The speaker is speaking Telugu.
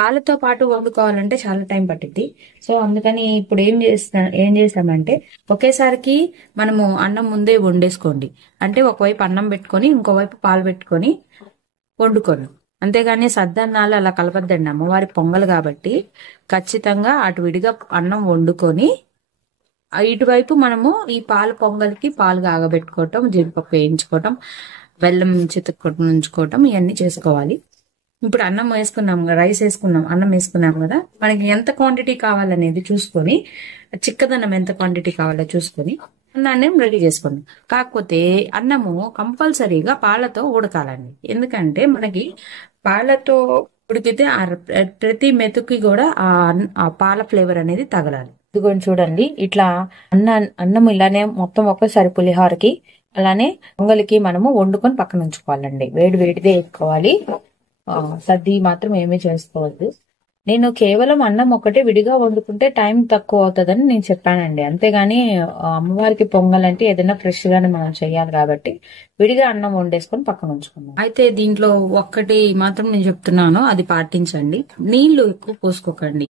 పాలతో పాటు వండుకోవాలంటే చాలా టైం పట్టిద్ది. సో అందుకని ఇప్పుడు ఏం చేసామంటే ఒకేసారికి మనము అన్నం ముందే వండేసుకోండి. అంటే ఒకవైపు అన్నం పెట్టుకొని ఇంకోవైపు పాలు పెట్టుకొని వండుకోను. అంతేగాని సద్దన్నాలు అలా కలపద్దండి. అమ్మవారి పొంగల్ కాబట్టి ఖచ్చితంగా అటు విడిగా అన్నం వండుకొని ఇటువైపు మనము ఈ పాల పొంగల్కి పాలు కాగబెట్టుకోవటం, జీడిపప్పు వేయించుకోవటం, బెల్లం చితక్కొట్టు ఉంచుకోవటం ఇవన్నీ చేసుకోవాలి. ఇప్పుడు అన్నం వేసుకున్నాం, రైస్ వేసుకున్నాం, అన్నం వేసుకున్నాం కదా, మనకి ఎంత క్వాంటిటీ కావాలనేది చూసుకొని, చిక్కదన్నం ఎంత క్వాంటిటీ కావాలో చూసుకొని అన్నాన్ని రెడీ చేసుకోండి. కాకపోతే అన్నము కంపల్సరీగా పాలతో ఉడకాలండి. ఎందుకంటే మనకి పాలతో ఉడికితే ప్రతి మెతుకి కూడా ఆ పాల ఫ్లేవర్ అనేది తగలాలి. ఇదిగోండి చూడండి, ఇట్లా అన్నం ఇలానే మొత్తం ఒక్కసారి పులిహోరకి అలానే పొంగలికి మనము వండుకొని పక్కన ఉంచుకోవాలండి. వేడి వేడిదే వేసుకోవాలి. సద్ది మాత్రం ఏమీ చేసుకోవద్దు. నేను కేవలం అన్నం ఒకటే విడిగా వండుకుంటే టైం తక్కువ అవుతుందని నేను చెప్పానండి. అంతేగాని అమ్మవారికి పొంగల్ అంటే ఏదైనా ఫ్రెష్ గానే మనం చెయ్యాలి కాబట్టి విడిగా అన్నం వండేసుకొని పక్కన ఉంచుకున్నాం. అయితే దీంట్లో ఒక్కటి మాత్రం నేను చెప్తున్నాను, అది పాటించండి. నీళ్లు ఎక్కువ పోసుకోకండి.